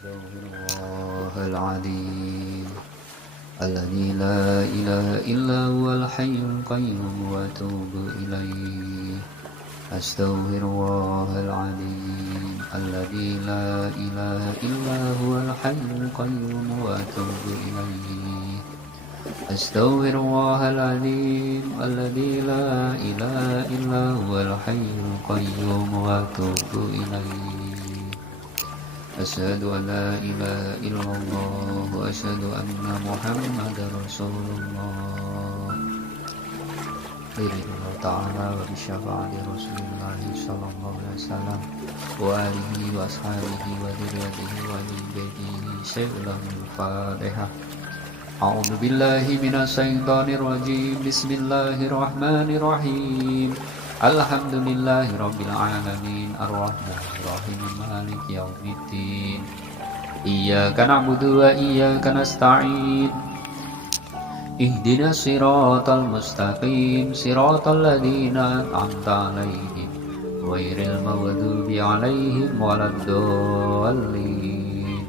أستغفر الله العظيم الذي لا إله إلا هو الحي القيوم وأتوب إليه أستغفر الله العظيم الذي لا إله إلا هو الحي القيوم وأتوب إليه أستغفر الله العظيم الذي لا إله إلا هو الحي القيوم وأتوب إليه أشهد أن لا إله إلا الله وأشهد أن محمدا رسول الله بإذن الله تعالى وبشفاعة رسول الله صلى الله عليه وسلم وآله وأصحابه وذريته وأهل بيته شيء له الفاتحة أعوذ بالله من الشيطان الرجيم بسم الله الرحمن الرحيم الحمد لله رب العالمين الرحمن الرحيم مالك يوم الدين إياك نعبد وإياك نستعين اهدنا الصراط المستقيم صراط الذين أنعمت عليهم غير المغضوب عليهم ولا الضالين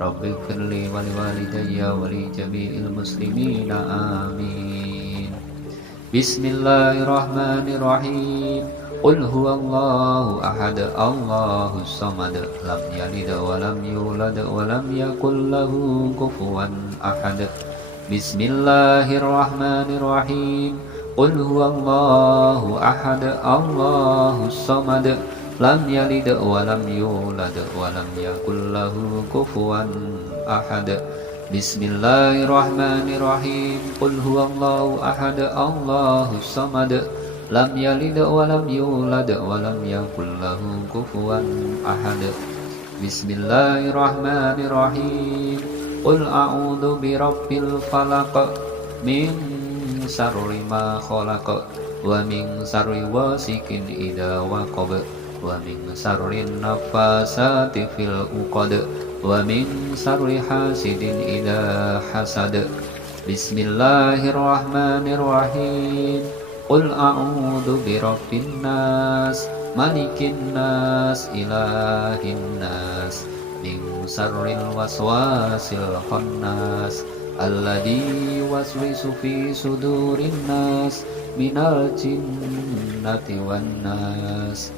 رب اغفر لي ولوالدي ولجميع المسلمين آمين بسم الله الرحمن الرحيم قل هو الله أحد الله الصمد لم يلد ولم يولد ولم يكن له كفوا أحد بسم الله الرحمن الرحيم قل هو الله أحد الله الصمد لم يلد ولم يولد ولم يكن له كفوا أحد بسم الله الرحمن الرحيم قل هو الله أحد الله الصمد لم يلد ولم يولد ولم يكن له كفوا أحد بسم الله الرحمن الرحيم قل أعوذ برب الفلق من شر ما خلق ومن شر غاسق إذا وقب ومن شر النفاثات في العقد ومن شر حاسد إذا حسد بسم الله الرحمن الرحيم قل أعوذ برب الناس ملك الناس إله الناس من شر الوسواس الخناس الذي يوسوس في صدور الناس من الجنة والناس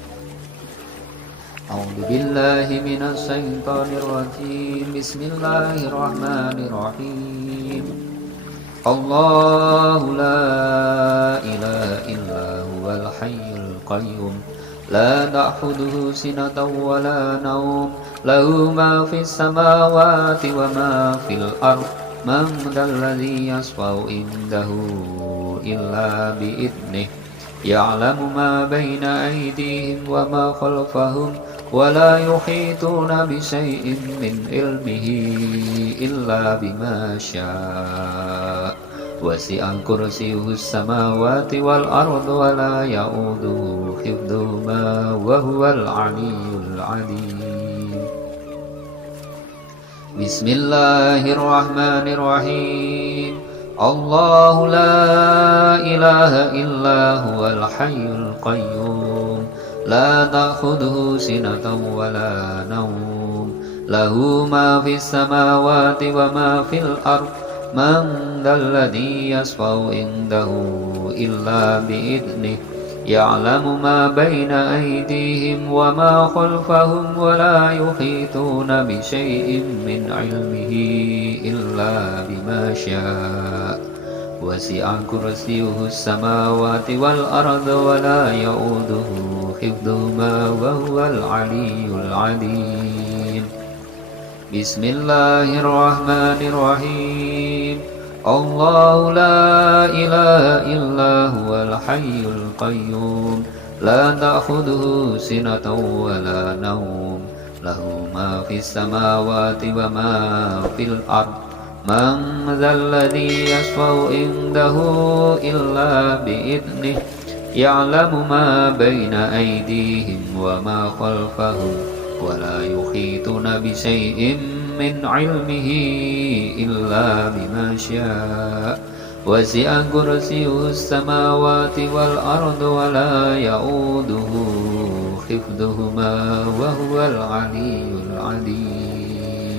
أعوذ بالله من الشيطان الرجيم بسم الله الرحمن الرحيم الله لا إله إلا هو الحي القيوم لا تأخذه سنة ولا نوم له ما في السماوات وما في الأرض من ذا الذي يشفع عنده إلا بإذنه يعلم ما بين أيديهم وما خلفهم ولا يحيطون بشيء من علمه إلا بما شاء وسع كرسيه السماوات والأرض ولا يؤوده حفظهما وهو العلي العظيم بسم الله الرحمن الرحيم الله لا إله إلا هو الحي القيوم لا تأخذه سنة ولا نوم له ما في السماوات وما في الأرض من ذا الذي يشفع عنده إلا بإذنه يعلم ما بين أيديهم وما خلفهم ولا يحيطون بشيء من علمه إلا بما شاء وسع كرسيه السماوات والأرض ولا يؤوده حفظهما وهو العلي العظيم بسم الله الرحمن الرحيم الله لا إله إلا هو الحي القيوم لا تأخذه سنة ولا نوم له ما في السماوات وما في الأرض من ذا الذي يشفع عنده إلا بإذنه يعلم ما بين أيديهم وما خلفهم ولا يحيطون بشيء من علمه إلا بما شاء وسع كرسيه السماوات والأرض ولا يؤوده حفظهما وهو العلي العظيم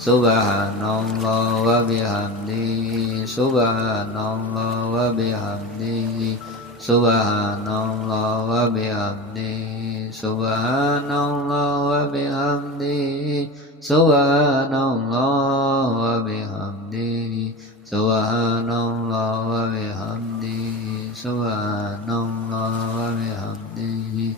Subhanallah wa bihamdihi, subhanallah wa bihamdihi, subhanallah wa bihamdihi, subhanallah wa bihamdihi, subhanallah wa bihamdihi, subhanallah wa bihamdihi, subhanallah wa bihamdihi,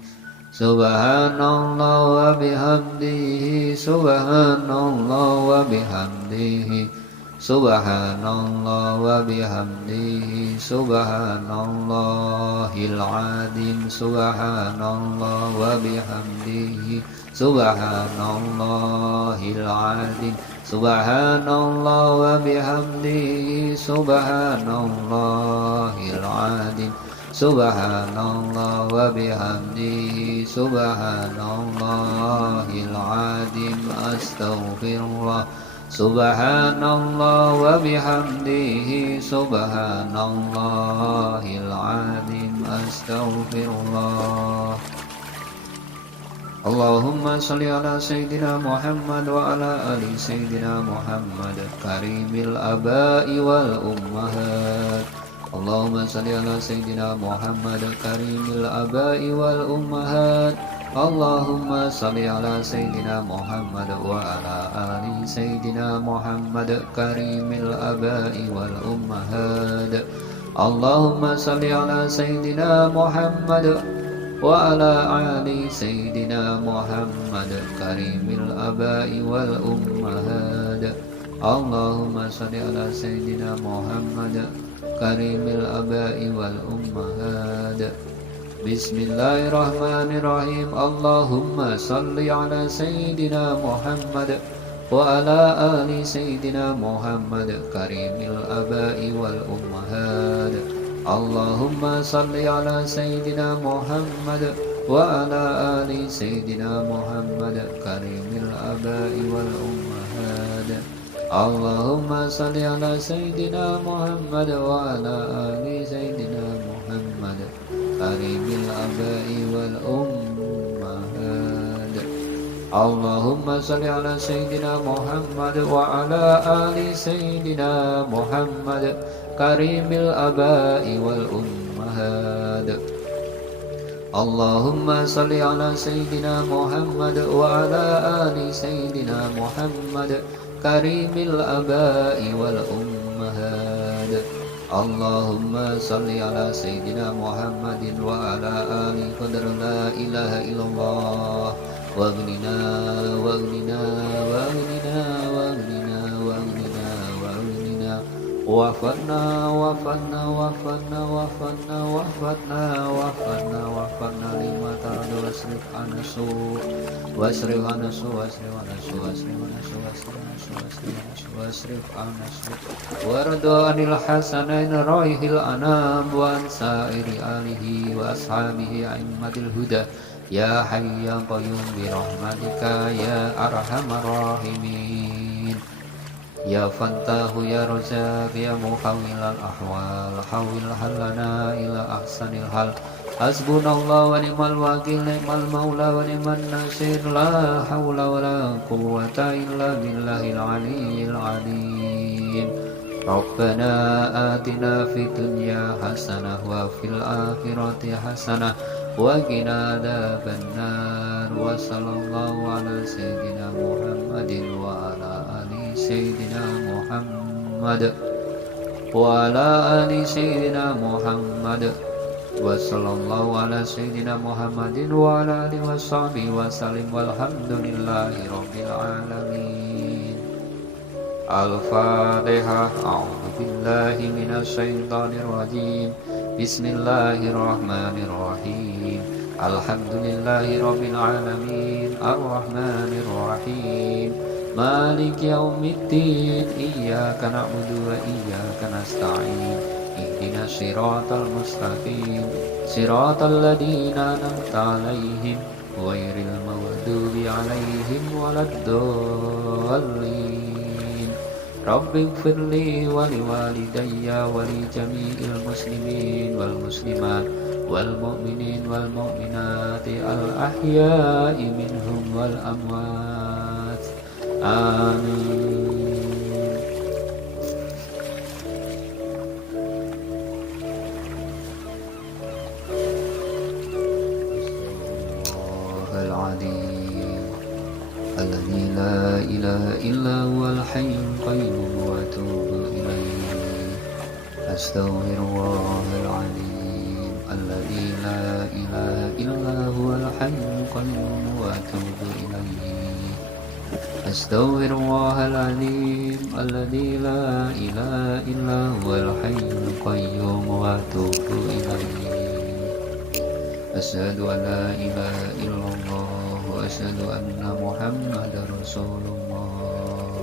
subhanallah wa bihamdihi, subhanallah wa bihamdihi, subhanallah wa bihamdihi, subhanallahil azim, subhanallah wa bihamdihi, subhanallahil azim, subhanallah wa bihamdihi, subhanallahil azim, subhanallah wa bihamdihi, subhanallahil azim, astaghfirullah, subhanallah wa bihamdihi, subhanallahil azim, astaghfirullah. Allahumma salli ala Sayyidina Muhammad wa ala ali Sayyidina Muhammad karimil abai wal ummahat. Allahumma salli ala Sayyidina Muhammad karimil abai wal ummahat. Allahumma salli ala Sayyidina Muhammad wa ala ali Sayyidina Muhammad karimil abai wal ummahat. Allahumma salli ala Sayyidina Muhammad wa ala ali Sayyidina Muhammad karimil abai wal ummahat. Allahumma salli ala Sayyidina Muhammad karimil abai wal ummahat. Bismillahirrahmanirrahim. Allahumma salli ala Sayyidina Muhammad wa ala ali Sayyidina Muhammad karimil abai wal ummahat. Allahumma salli ala Sayyidina Muhammad wa ala ali Sayyidina Muhammad karimil abai wal ummahat. Allahumma salli ala Sayyidina Muhammad wa ala ali Sayyidina Muhammad karimil abai wal ummahat. Allahumma salli ala Sayyidina Muhammad wa ala ali Sayyidina Muhammad karimil abai wal ummahat. Allahumma salli ala Sayyidina Muhammad wa ala ali Sayyidina Muhammad karimil abai wal ummahat. Allahumma salli ala Sayyidina Muhammadin wa ala ali qadar la ilaha illallah wa aghnina wa aghnina wa aghnina wa aghnina wa aghnina wa aghnina wafatna wafatna wafatna wafatna wafatna wafatna wafatna lima ta'ala wasrif anasu wasrif anasu wasrif anasu wasrif anasu wasrif anasu wasrif anasu wasrif anasu wardo anil hasanain raihil anam wa ansairi alihi wa ashabihi a'immatil huda ya hayyan qayyum bi rahmatika ya arhamar rahimin. Ya Fantahu ya Razak ya Muhawwilal ahwal hawil halana ila ahsanil hal. Hasbunallah wa ni'mal wakil, ni'mal maula wa ni'man nasir. La hawla wa la quwwata illa billahil aliyyil azim. Rabbana atina fid dunya hasanah wa fil akhirati hasanah wa qina adzabannar. Wa sallallahu ala sayyidina Muhammadin wa ala ali Sayyidina Muhammad wa ala ali Sayyidina Muhammad wa sallallahu ala Sayyidina Muhammadin wa ala alihi wa sahbihi wa sallim walhamdulillahi rabbil alamin. Al-Fatihah. A'udzu billahi minasy syaithanir rajim. Bismillahirrahmanirrahim. Alhamdulillahi rabbil alamin. Ar-Rahmanir Rahim. Malik yaumiddin. Iyyaka na'budu wa iyyaka nasta'in. Ihdinas siratal mustaqim. Siratal ladzina an'amta 'alaihim ghairil maghdubi 'alaihim waladdallin. Rabbighfirli wa liwalidayya wa li jami'il muslimin wal muslimat wal mu'minin wal mu'minati al ahya'i minhum wal amwat. آمين. الله العظيم الذي لا إله إلا هو الحي القيوم وأتوب إليه. أستغفر الله العظيم الذي لا إله إلا هو الحي القيوم وأتوب إليه. أستغفر الله العظيم الذي لا إله إلا هو الحي القيوم وأتوب إليه. أشهد أن لا إله إلا الله وأشهد أن محمدا رسول الله.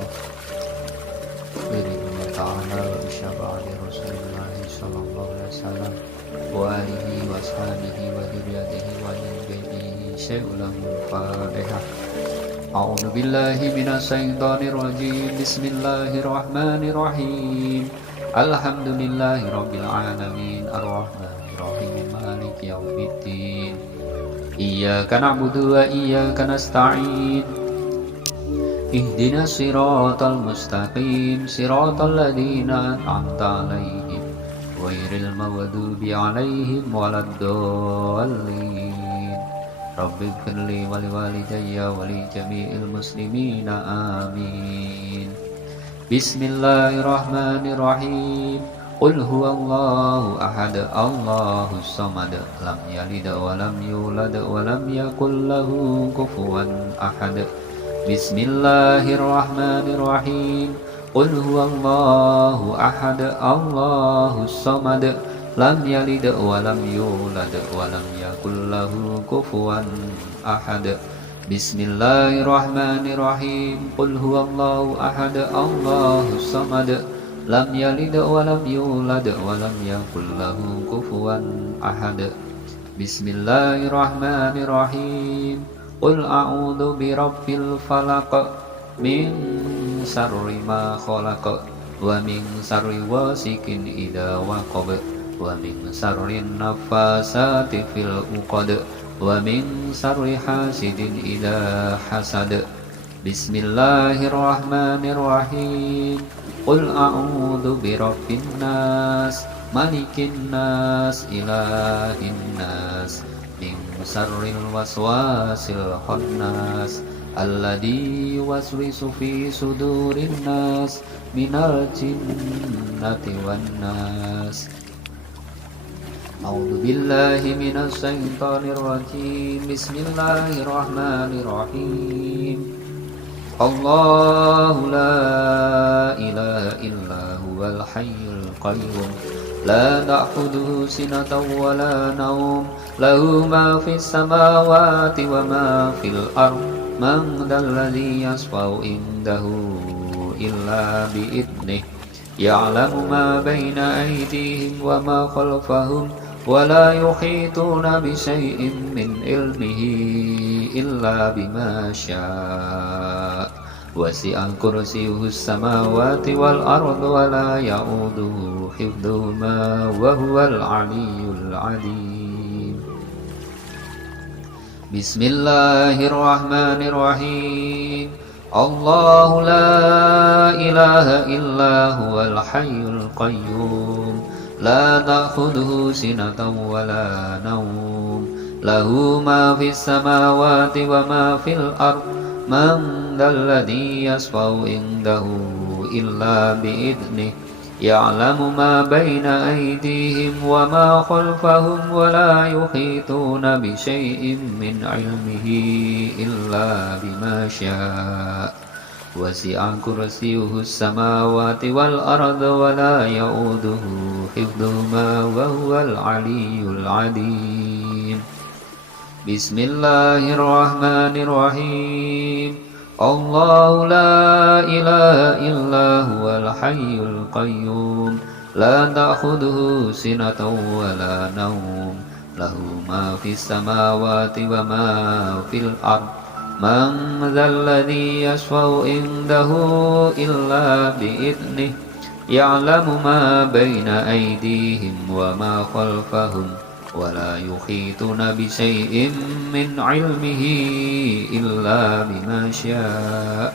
بإذن الله تعالى بشفاعة رسول الله صلى الله عليه وسلم وآله وأصحابه وذريته ومن بيته شيء له الفاتحة. أعوذ بالله من الشيطان الرجيم. بسم الله الرحمن الرحيم. الحمد لله رب العالمين الرحمن الرحيم مالك يوم الدين. إياك نعبد وإياك نستعين. اهدنا الصراط المستقيم صراط الذين أنعمت عليهم غير المغضوب عليهم ولا الضالين. رب اغفر لي ولوالدي ولجميع المسلمين آمين. بسم الله الرحمن الرحيم. قل هو الله أحد الله الصمد لم يلد ولم يولد ولم يكن له كفوا أحد. بسم الله الرحمن الرحيم. قل هو الله أحد الله الصمد لم يلد ولم يولد ولم يكن له كفوا أحد. بسم الله الرحمن الرحيم. قل هو الله أحد الله الصمد لم يلد ولم يولد ولم يكن له كفوا أحد. بسم الله الرحمن الرحيم. قل أعوذ برب الفلق من شر ما خلق ومن شر غاسق إذا وقب ومن شر النفاثات في العقد ومن شر حاسد إذا حسد. بسم الله الرحمن الرحيم. قل أعوذ برب الناس ملك الناس إله الناس من شر الوسواس الخناس الذي يوسوس في صدور الناس من الجنة والناس. أعوذ بالله من الشيطان الرجيم. بسم الله الرحمن الرحيم. الله لا إله إلا هو الحي القيوم لا تأخذه سنة ولا نوم له ما في السماوات وما في الأرض من ذا الذي يشفع عنده إلا بإذنه يعلم ما بين أيديهم وما خلفهم ولا يحيطون بشيء من علمه إلا بما شاء وسع كرسيه السماوات والأرض ولا يؤوده حفظهما وهو العلي العظيم. بسم الله الرحمن الرحيم. الله لا إله إلا هو الحي القيوم لا تأخذه سنة ولا نوم له ما في السماوات وما في الأرض من ذا الذي يشفع عنده إلا بإذنه يعلم ما بين أيديهم وما خلفهم ولا يحيطون بشيء من علمه إلا بما شاء وسع كرسيه السماوات والأرض ولا يؤوده حفظهما وهو العلي العظيم. بسم الله الرحمن الرحيم. الله لا إله إلا هو الحي القيوم لا تأخذه سنة ولا نوم له ما في السماوات وما في الأرض من ذا الذي يشفع عنده إلا بإذنه يعلم ما بين أيديهم وما خلفهم ولا يحيطون بشيء من علمه إلا بما شاء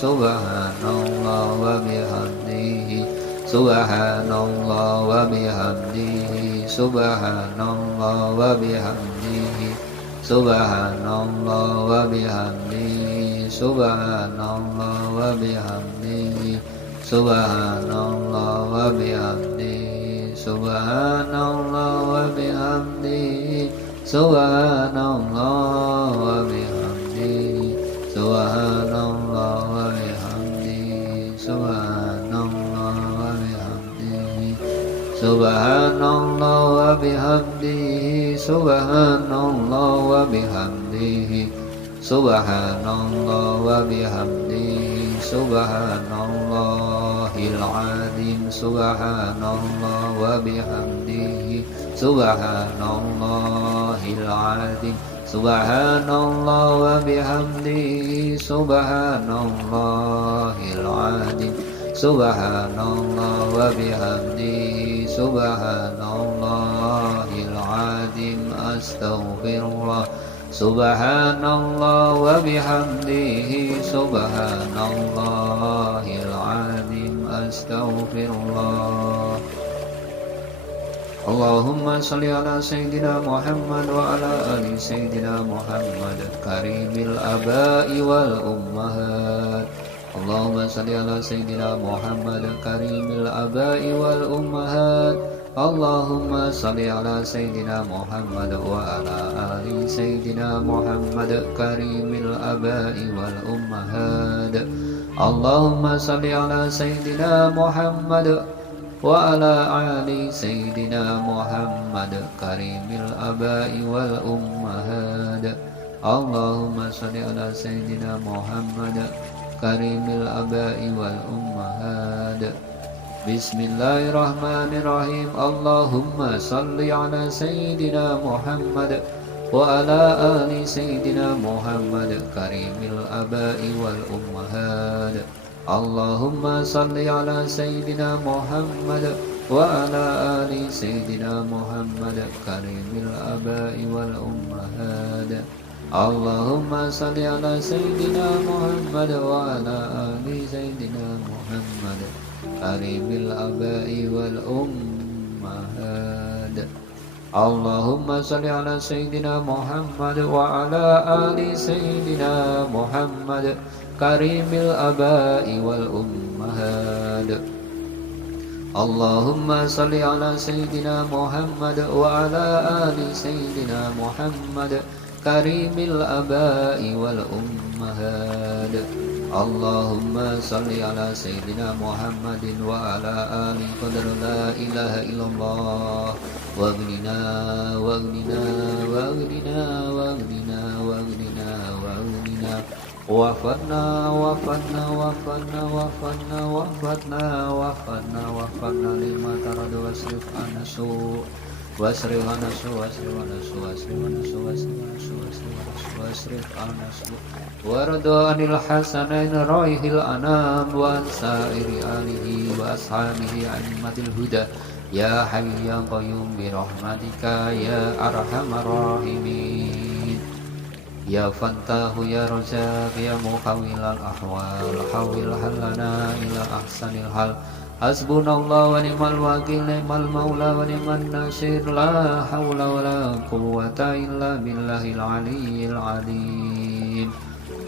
subhanallah wa bihamdihi subhanallah wa bihamdihi subhanallah wa bihamdihi subhanallah wa bihamdihi subhanallah wa bihamdihi subhanallah wa bihamdihi subhanallah wa bihamdihi subhanallah wa bihamdihi subhanallah wa bihamdihi subhanallah wa bihamdihi subhanallah wa bihamdihi subhanallah wa bihamdihi subhanallah wa bihamdihi subhanallahil azim subhanallah wa bihamdihi subhanallahil azim subhanallah wa bihamdihi subhanallahil azim subhanallah wa bihamdihi subhanallahil azim astaghfirullah subhanallah wa bihamdihi subhanallahil azim astaghfirullah. Allahumma salli ala Sayyidina Muhammad wa ala ali Sayyidina Muhammad karimil abai wal ummahat. Allahumma salli ala Sayyidina Muhammad karimil abai wal ummahat. Allahumma salli ala Sayyidina Muhammad wa ala ali Sayyidina Muhammad karimil abai wal ummahat. Allahumma salli ala Sayyidina Muhammad wa ala ali Sayyidina Muhammad karimil abai wal ummahat. Allahumma salli ala Sayyidina Muhammad karimil abai wal ummahat. Bismillahirrahmanirrahim. Allahumma salli ala Sayyidina Muhammad wa ala ali Sayyidina Muhammad karimil abai wal ummahat. Allahumma salli ala Sayyidina Muhammad wa ala ali Sayyidina Muhammad karimil abai wal ummahat. Allahumma salli ala Sayyidina Muhammad wa ala ali Sayyidina Muhammad karimil abai wal ummahat. Allahumma salli ala Sayyidina Muhammad wa ala ali Sayyidina Muhammad karimil abai wal ummahat. Allahumma salli ala Sayyidina Muhammad wa ala ali Sayyidina Muhammad karimil abai wal ummahat. Allahumma salli ala Sayyidina Muhammadin wa ala ali qadar la ilaha illallah waghnina waghnina waghnina waghnina waghnina waghnina wafatna wafatna wafatna wafatna wafatna wafatna wafatna lima taradu wasrif anasu wasrif anasu wasrif anasu wasrif anasu wasrif anasu wasrif anasu wasrif anasu waradu anil hasanain raihil anam wa sairi alihi wa ashabihi animatil huda ya hayy ya qayyum bi rahmatika ya arhamar rahimin. Ya Fantahu ya Razak ya Muhawilal ahwal hawil halana ila ahsanil hal. Hasbunallah wa ni'mal wakil ni'mal maula wa ni'man nasir. La hawla wa la quwwata illa billahil aliyyil alim.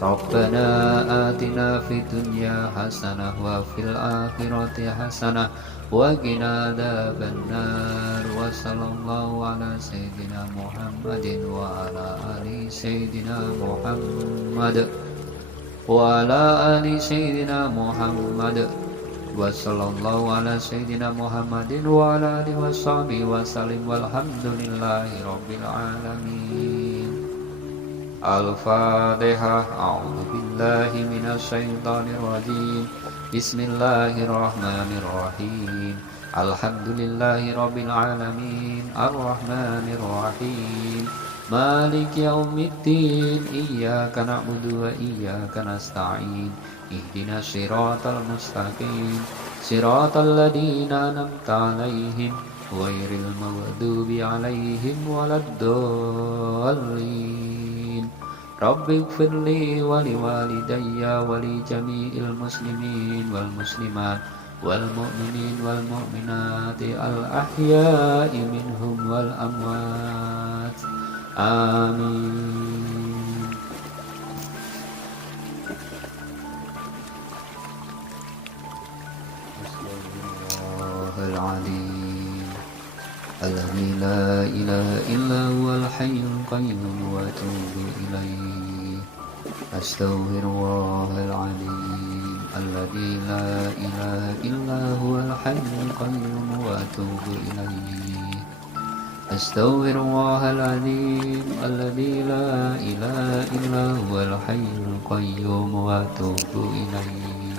Rabbana atina fid dunya hasanah wa fil akhirati hasanah wa qina adzabannar. Wa sallallahu ala Sayyidina Muhammadin wa ala ali Sayyidina Muhammad wa ala ali Sayyidina Muhammad wa sallallahu ala Sayyidina Muhammadin wa ala alihi wa sahbihi wa sallim walhamdulillahi rabbil alamin. Al-Fatihah. A'udzu billahi minasy syaithanir rajim. Bismillahirrahmanirrahim. Alhamdulillahi rabbil alamin. Ar-Rahmanir Rahim. Maliki yaumiddin. Iyyaka na'budu wa iyyaka nasta'in. Ihdinas siratal mustaqim. Siratal ladzina an'amta 'alaihim ghairil maghdubi 'alaihim waladdallin. رب اغفر لي ولوالدي ولجميع المسلمين والمسلمات والمؤمنين والمؤمنات الأحياء منهم والأموات آمين. الله العليم الذي لا إله إلا هو الحي القيوم وأتوب إليه. أستغفر الله العليم الذي لا إله إلا هو الحي القيوم وأتوب إليه. أستغفر الله العليم الذي لا إله إلا هو الحي القيوم وأتوب إليه.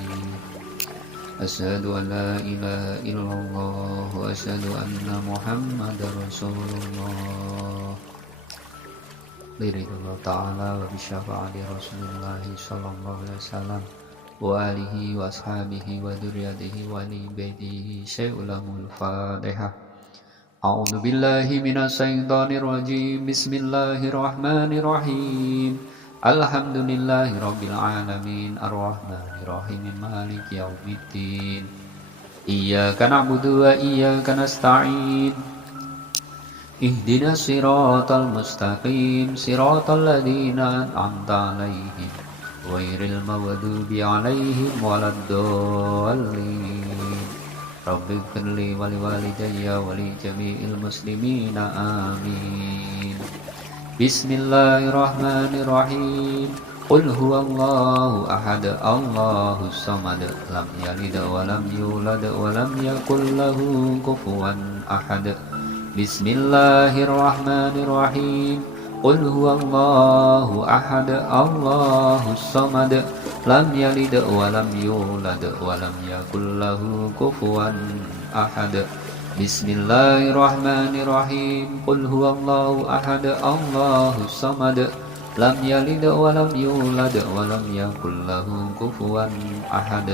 أشهد أن لا إله إلا الله وأشهد أن محمدا رسول الله. لرضا الله تعالى وبشفاعة رسول الله صلى الله عليه وسلم وآله وأصحابه وذريته وآل بيته شيء له الفاتحة. أعوذ بالله من الشيطان الرجيم. بسم الله الرحمن الرحيم. الحمد لله رب العالمين الرحمن الرحيم مالك يوم الدين. إياك نعبد وإياك نستعين. اهدنا الصراط المستقيم صراط الذين أنعمت عليهم غير المغضوب عليهم ولا الضالين. رب اغفر لي ولوالدي ولجميع المسلمين آمين. بسم الله الرحمن الرحيم. قل هو الله أحد الله الصمد لم يلد ولم يولد ولم يكن له كفوا أحد. بسم الله الرحمن الرحيم. قل هو الله أحد الله الصمد لم يلد ولم يولد ولم يكن له كفوا أحد. بسم الله الرحمن الرحيم. قل هو الله أحد الله الصمد لم يلد ولم يولد ولم يكن له كفوا أحد.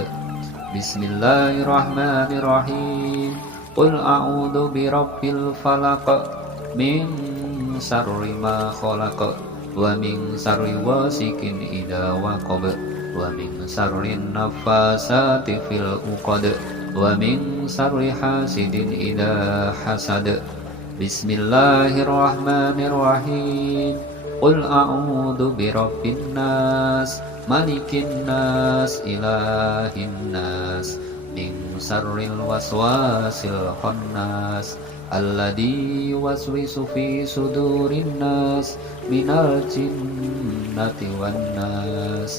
بسم الله الرحمن الرحيم. قل أعوذ برب الفلق من شر ما خلق ومن شر غاسق إذا وقب ومن شر النفاثات في العقد ومن شر حاسد إذا حسد. بسم الله الرحمن الرحيم. قل أعوذ برب الناس ملك الناس إله الناس من شر الوسواس الخناس الذي يوسوس في صدور الناس من الجنة والناس.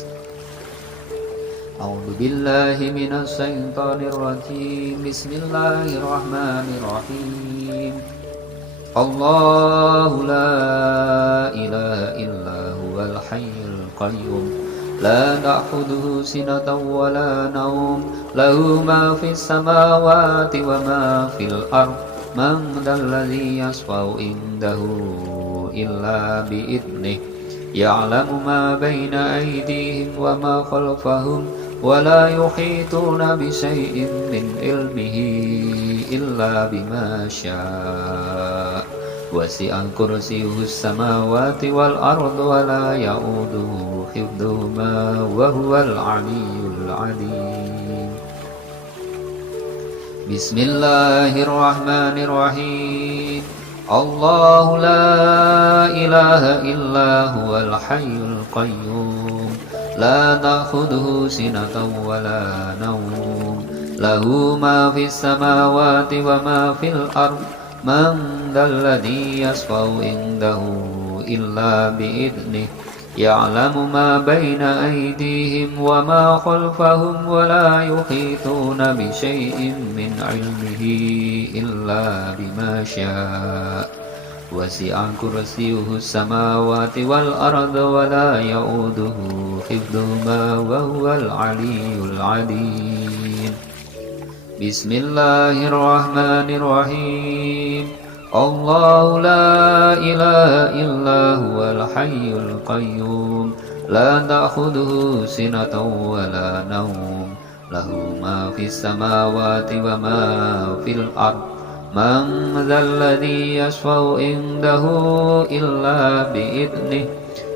أعوذ بالله من الشيطان الرجيم. بسم الله الرحمن الرحيم. الله لا إله إلا هو الحي القيوم لا تأخذه سنة ولا نوم له ما في السماوات وما في الأرض من ذا الذي يشفع عنده إلا بإذنه يعلم ما بين أيديهم وما خلفهم ولا يحيطون بشيء من علمه إلا بما شاء وسع كرسيه السماوات والأرض ولا يؤوده حفظهما وهو العلي العظيم. بسم الله الرحمن الرحيم. الله لا إله إلا هو الحي القيوم لا تأخذه سنة ولا نوم له ما في السماوات وما في الأرض من ذا الذي يشفع عنده إلا بإذنه يعلم ما بين أيديهم وما خلفهم ولا يحيطون بشيء من علمه إلا بما شاء وسع كرسيه السماوات والأرض ولا يؤوده حفظهما وهو العلي العظيم. بسم الله الرحمن الرحيم. الله لا إله إلا هو الحي القيوم لا تأخذه سنة ولا نوم له ما في السماوات وما في الأرض من ذا الذي يشفع عنده إلا بإذنه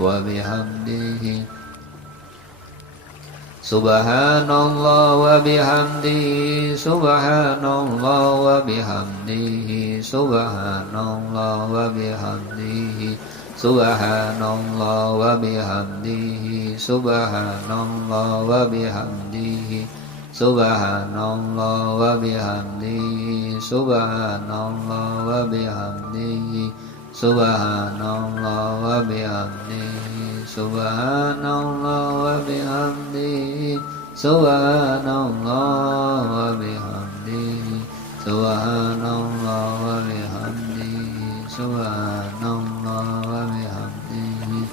وبحمده Subhanallah wa bihamdihi Subhanallah wa bihamdihi Subhanallah wa bihamdihi Subhanallah wa bihamdihi Subhanallah wa bihamdihi Subhanallah wa bihamdihi Subhanallah wa bihamdihi Subhanallah wa bihamdihi Subhanallah wa bihamdihi Subhanallah wa bihamdihi Subhanallah wa bihamdihi Subhanallah wa bihamdihi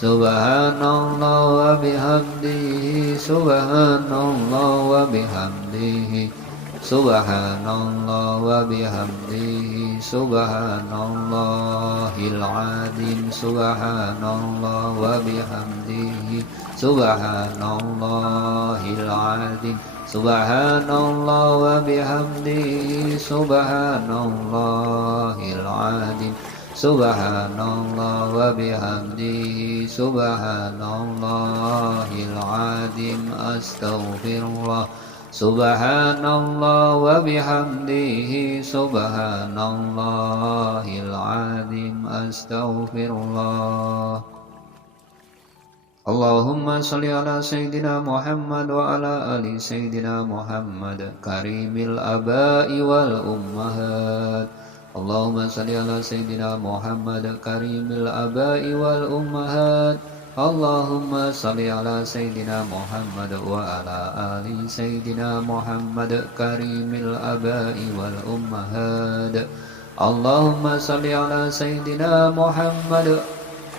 Subhanallah wa bihamdihi Subhanallah wa bihamdihi Subhanallah wa bihamdihi Subhanallahil azim Subhanallah wa bihamdihi Subhanallahil azim Subhanallah wa bihamdihi Subhanallahil azim Subhanallah wa bihamdihi Subhanallahil azim Astaghfirullah Subhanallah wa bihamdihi Subhanallahil azim Astaghfirullah Allahumma salli ala Sayyidina Muhammad wa ala ali Sayyidina Muhammad Karimil abai wal ummahat Allahumma salli ala Sayyidina Muhammad Karimil abai wal ummahat Allahumma salli ala Sayyidina Muhammad wa ala ali Sayyidina Muhammad Karimil abai wal ummahat Allahumma salli ala Sayyidina Muhammad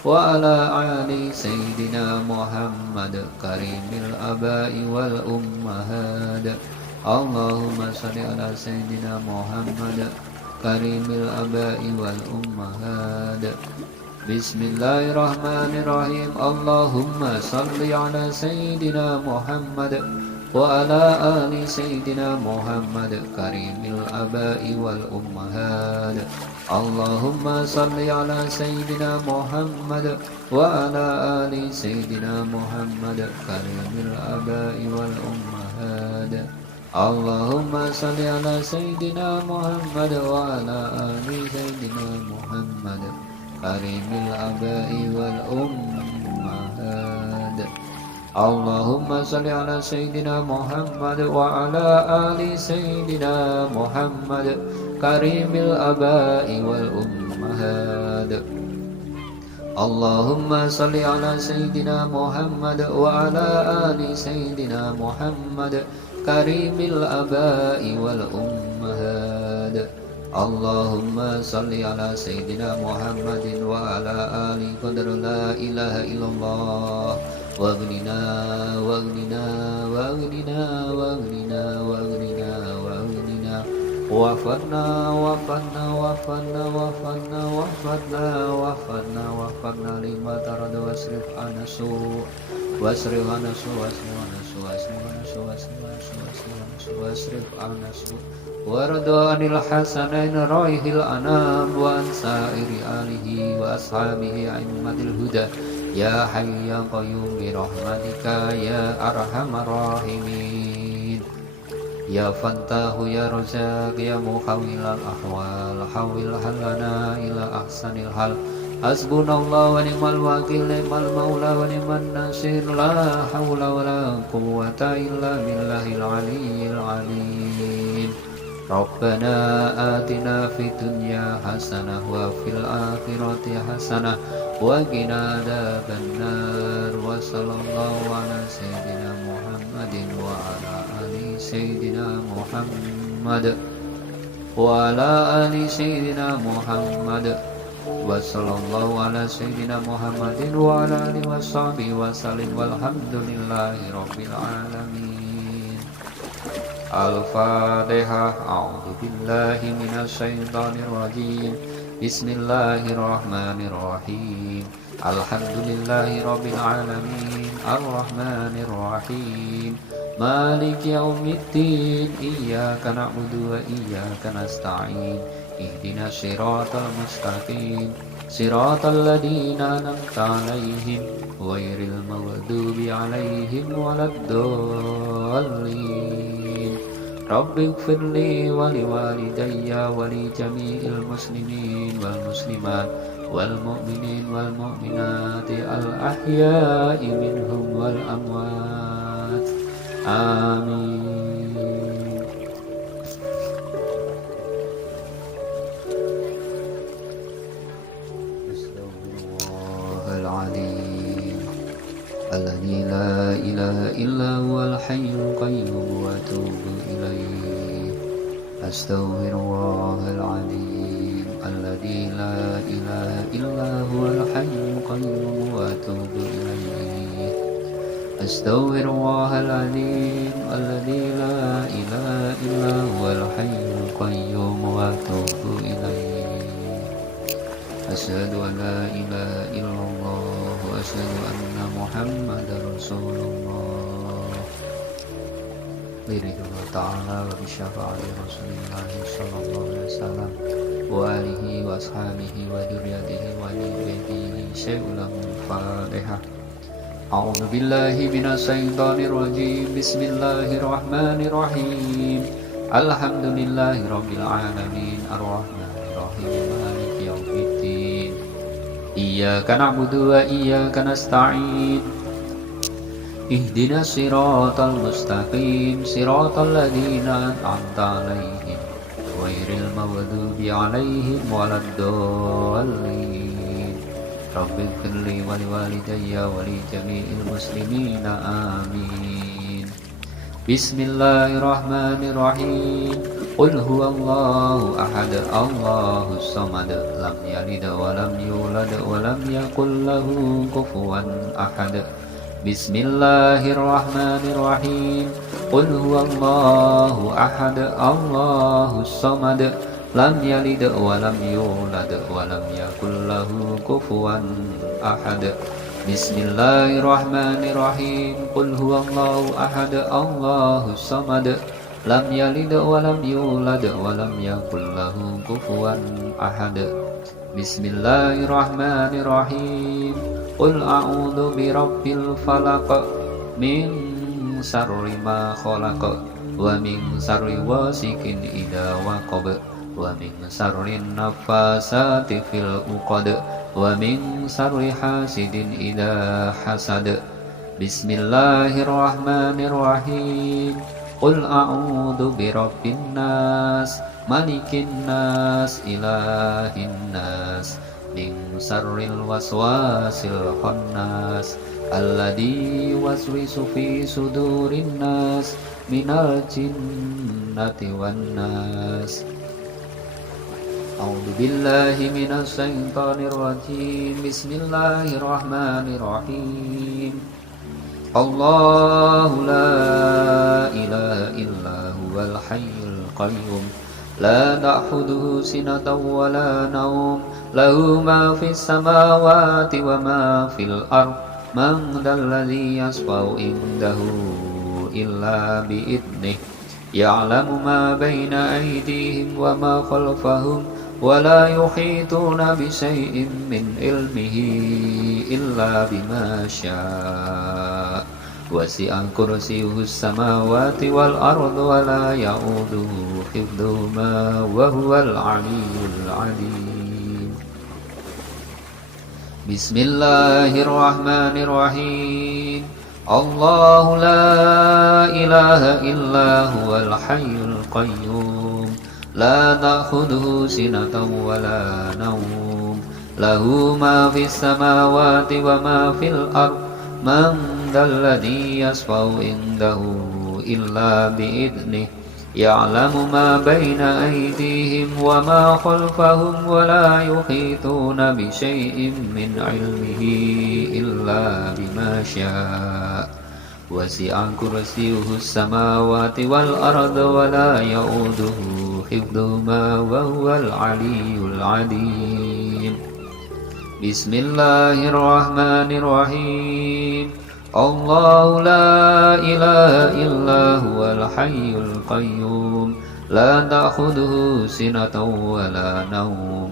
wa ala ali Sayyidina Muhammad Karimil abai wal ummahat Allahumma salli ala Sayyidina Muhammad Karimil abai wal ummahat Bismillahirrahmanirrahim Allahumma salli ala Sayyidina Muhammad wa ala ali Sayyidina Muhammad Karimil abai wal ummahat Allahumma salli ala Sayyidina Muhammad wa ala ali Sayyidina Muhammad Karimil abai wal ummahat Allahumma salli ala Sayyidina Muhammad wa ala ali Sayyidina Muhammad Karimil abai wal ummahat Allahumma salli ala Sayyidina Muhammad wa ala ali Sayyidina Muhammad Karimil abai wal ummahat Allahumma salli ala Sayyidina Muhammad wa ala ali Sayyidina Muhammad Karimil abai wal ummahat Allahumma salli ala Sayyidina Muhammadin wa ala ali qadr la ilaha illallah Waghnina waghnina waghnina waghnina waghnina waghnina Wafanna wafanna wafanna wafanna wafanna wafanna wafanna lima tarad wasrif anasu wasrif anasu wasrif anasu wasrif anasu wasrif anasu wasrif anasu wasrif anasu warda anil hasanain raihil anam wa ansairi alihi wa ashabihi a'immatil huda ya hayy ya qayyum bi rahmatika ya arhamar rahimin ya fantahu ya razaq ya muhawwilal ahwal hawil halana ila ahsanil hal hasbunallahu wa ni'mal wakil ni'mal maula wa ni'man nasir la hawla wa la quwwata illa billahil aliyyil alim Rabbana atina fid dunya hasanah wa fil akhirati hasanah wa qina adzabannar wa sallallahu ala sayyidina Muhammadin wa ala ali sayyidina Muhammad wa ala ali sayyidina Muhammad wa sallallahu ala sayyidina Muhammadin wa ala alihi wa sahbihi wa sallim walhamdulillahi rabbil alamin Al-Fatihah. A'udzu billahi minasy syaithanir rajim. Bismillahirrahmanirrahim. Alhamdulillahi rabbil alamin. Ar-Rahmanir Rahim. Maliki yaumiddin. Iyyaka na'budu wa iyyaka nasta'in. Ihdinas siratal mustaqim. صراط الذين أنعمت عليهم غير المغضوب عليهم ولا الضالين رب اغفر لي ولوالدي ولجميع المسلمين والمسلمات والمؤمنين والمؤمنات الأحياء منهم والأموات آمين. أستغفر الله العظيم الذي لا إله إلا هو الحي القيوم وأتوب إليه. أستغفر الله العظيم الذي لا إله إلا هو الحي القيوم وأتوب إليه. أستغفر الله العظيم الذي لا إله إلا هو الحي القيوم وأتوب إليه. أشهد أن لا إله إلا الله وأشهد أن محمدا رسول الله. بإذن الله تعالى وبشفاعة رسول الله صلى الله عليه وسلم وآله وأصحابه وذريته وآله شيء له الفاتحة. أعوذ بالله من الشيطان الرجيم. بسم الله الرحمن الرحيم. الحمد لله رب العالمين الرحمن الرحيم مالك يوم الدين. إياك نعبد وإياك نستعين. اهدنا الصراط المستقيم صراط الذين أنعمت عليهم غير المغضوب عليهم ولا الضالين رب اغفر لي ولوالدي ولجميع المسلمين آمين. بسم الله الرحمن الرحيم. قل هو الله أحد الله الصمد لم يلد ولم يولد ولم يكن له كفوا أحد. بسم الله الرحمن الرحيم. قل هو الله أحد الله الصمد لم يلد ولم يولد ولم يكن له كفوا أحد. بسم الله الرحمن الرحيم. قل هو الله أحد الله الصمد لم يلد ولم يولد ولم يكن له كفوا أحد. بسم الله الرحمن الرحيم. قل أعوذ برب الفلق من شر ما خلق ومن شر غاسق إذا وقب ومن شر النفاثات في العقد ومن شر حاسد إذا حسد. بسم الله الرحمن الرحيم. قل أعوذ برب الناس ملك الناس إله الناس من شر الوسواس الخناس الذي يوسوس في صدور الناس من الجنة والناس. أعوذ بالله من الشيطان الرجيم. بسم الله الرحمن الرحيم. الله لا إله إلا هو الحي القيوم لا تأخذه سنة ولا نوم له ما في السماوات وما في الأرض من ذا الذي يشفع عنده إلا بإذنه يعلم ما بين أيديهم وما خلفهم ولا يحيطون بشيء من علمه إلا بما شاء وسع كرسيه السماوات والأرض ولا يؤوده حفظهما وهو العلي العليم. بسم الله الرحمن الرحيم. الله لا إله إلا هو الحي القيوم لا تأخذه سنة ولا نوم له ما في السماوات وما في الأرض من ذا الذي يشفع عنده إلا بإذنه يعلم ما بين أيديهم وما خلفهم ولا يحيطون بشيء من علمه إلا بما شاء وسع كرسيه السماوات والأرض ولا يؤوده حفظهما وهو العلي العظيم. بسم الله الرحمن الرحيم. الله لا إله إلا هو الحي القيوم لا تأخذه سنة ولا نوم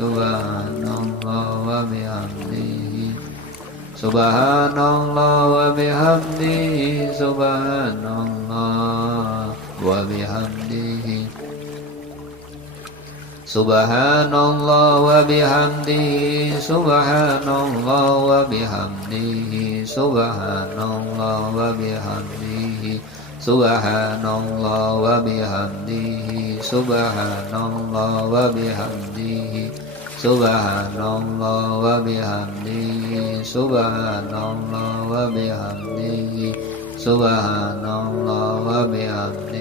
subhanallah wa bihamdihi subhanallah wa bihamdihi subhanallah wa bihamdihi subhanallah wa bihamdihi subhanallah wa bihamdihi subhanallah wa bihamdihi subhanallah wa bihamdihi subhanallah wa bihamdihi subhanallah wa bihamdihi subhanallah wa bihamdihi subhanallah wa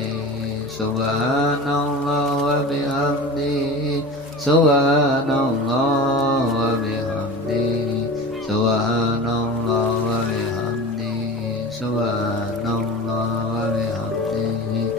bihamdihi subhanallah wa bihamdihi subhanallah wa bihamdihi subhanallah wa bihamdihi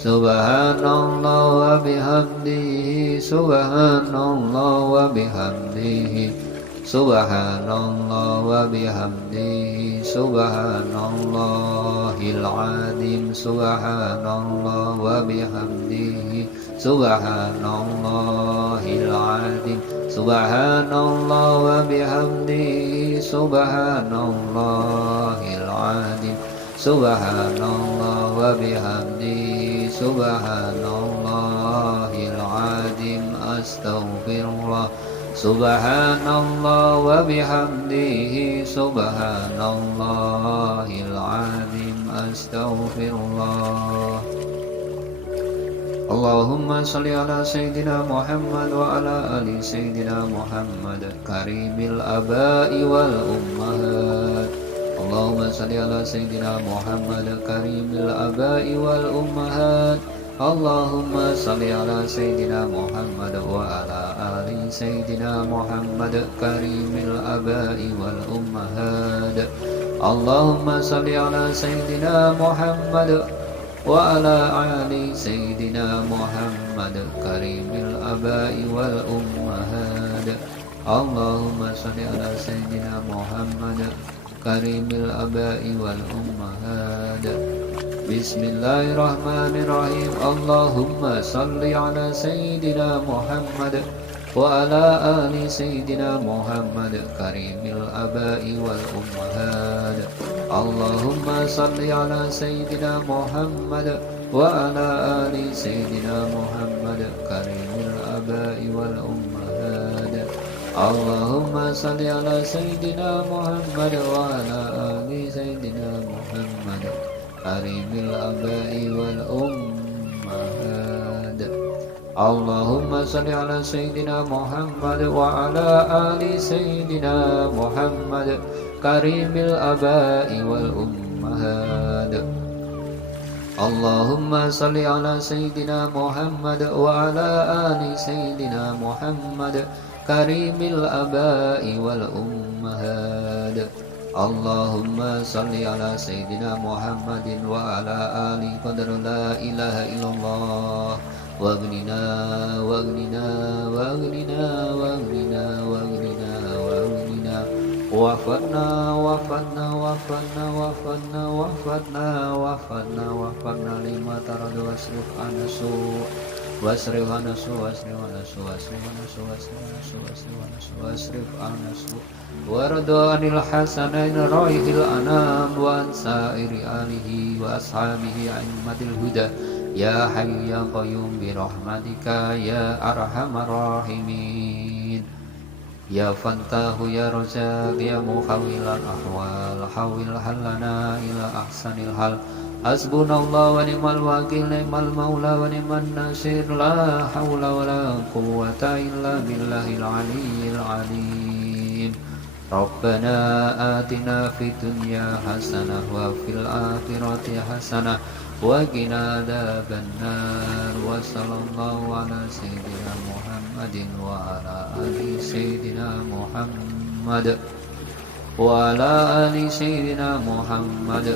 subhanallah wa bihamdihi subhanallah wa bihamdihi subhanallah wa bihamdihi subhanallah wa bihamdihi subhanallahil azim subhanallah wa bihamdihi subhanallahil azim subhanallah wa bihamdihi subhanallahil azim subhanallah wa bihamdihi subhanallahil azim astaghfirullah subhanallah wa bihamdihi subhanallahil azim astaghfirullah. Allahumma salli ala sayyidina Muhammad wa ala ali sayyidina Muhammad karimil abai wal ummahat. Allahumma salli ala sayyidina Muhammad karimil abai wal ummahat. Allahumma salli ala sayyidina Muhammad wa ala ali sayyidina Muhammad karimil abai wal ummahat. Allahumma salli ala sayyidina Muhammad wa ala ali sayyidina Muhammad karimil abai wal ummahat. Allahumma salli ala sayyidina Muhammad karimil abai wal ummahat. Bismillahirrahmanirrahim. Allahumma salli ala sayyidina Muhammad wa ala ali sayyidina Muhammad karimil abai wal ummahat. Allahumma salli ala sayyidina Muhammad wa ala ali sayyidina Muhammad karimil abai wal ummahat. Allahumma salli ala sayyidina Muhammad wa ala ali sayyidina Muhammad karimil abai wal ummahat. Allahumma salli ala sayyidina Muhammad wa ala ali sayyidina Muhammad karimil abai wal ummahat. Allahumma salli ala sayyidina Muhammad wa ala ali sayyidina Muhammad karimil abai wal ummahat. Allahumma salli ala sayyidina Muhammadin wa ala ali qadar la ilaha illallah waghnina waghnina waghnina waghnina waghnina waghnina wafatna wafatna wafatna wafatna wafatna wafatna wafatna lima taradu wasrif anasu wasrif anasu wasrif anasu wasrif anasu wasrif anasu wasrif anasu wasrif anasu waradu anil hasanain raihil anam wa ansairi alihi wa ashabihi a'immatil huda ya hayyu ya qayyum bi rahmatika ya arhamar rahimin ya fantahu ya razaq ya muhawwilal ahwal hawil halana ila ahsanil hal hasbunallahu wa ni'mal wakil ni'mal maula wa ni'man nasir la hawla wa la quwwata illa billahil aliyyil alim. Rabbana atina fid dunya hasanah wa fil akhirati hasanah wa qina adzabannar wa sallallahu ala sayyidina Muhammadin wa ala ali sayyidina Muhammad wa ala ali sayyidina Muhammad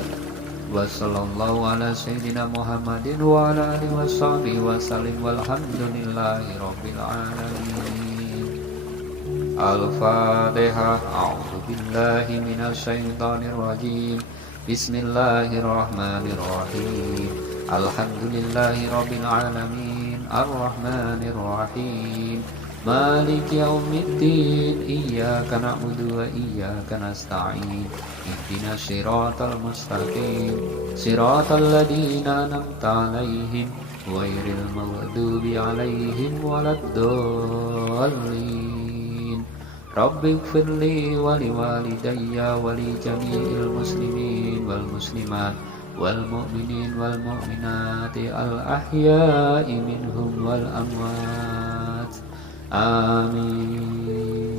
wa sallallahu ala sayyidina Muhammadin wa ala alihi wa sahbihi wa sallim walhamdulillahi rabbil alamin. Al-Fatihah. A'udzu billahi minasy syaithanir rajim. Bismillahirrahmanirrahim. Alhamdulillahi rabbil alamin. Ar-Rahmanir Rahim. مالك يوم الدين إياك نعبد وإياك نستعين اهدنا الصراط المستقيم صراط الذين أنعمت عليهم غير المغضوب عليهم ولا الضالين رب اغفر لي ولوالدي ولجميع المسلمين والمسلمات والمؤمنين والمؤمنات الأحياء منهم والأموات آمين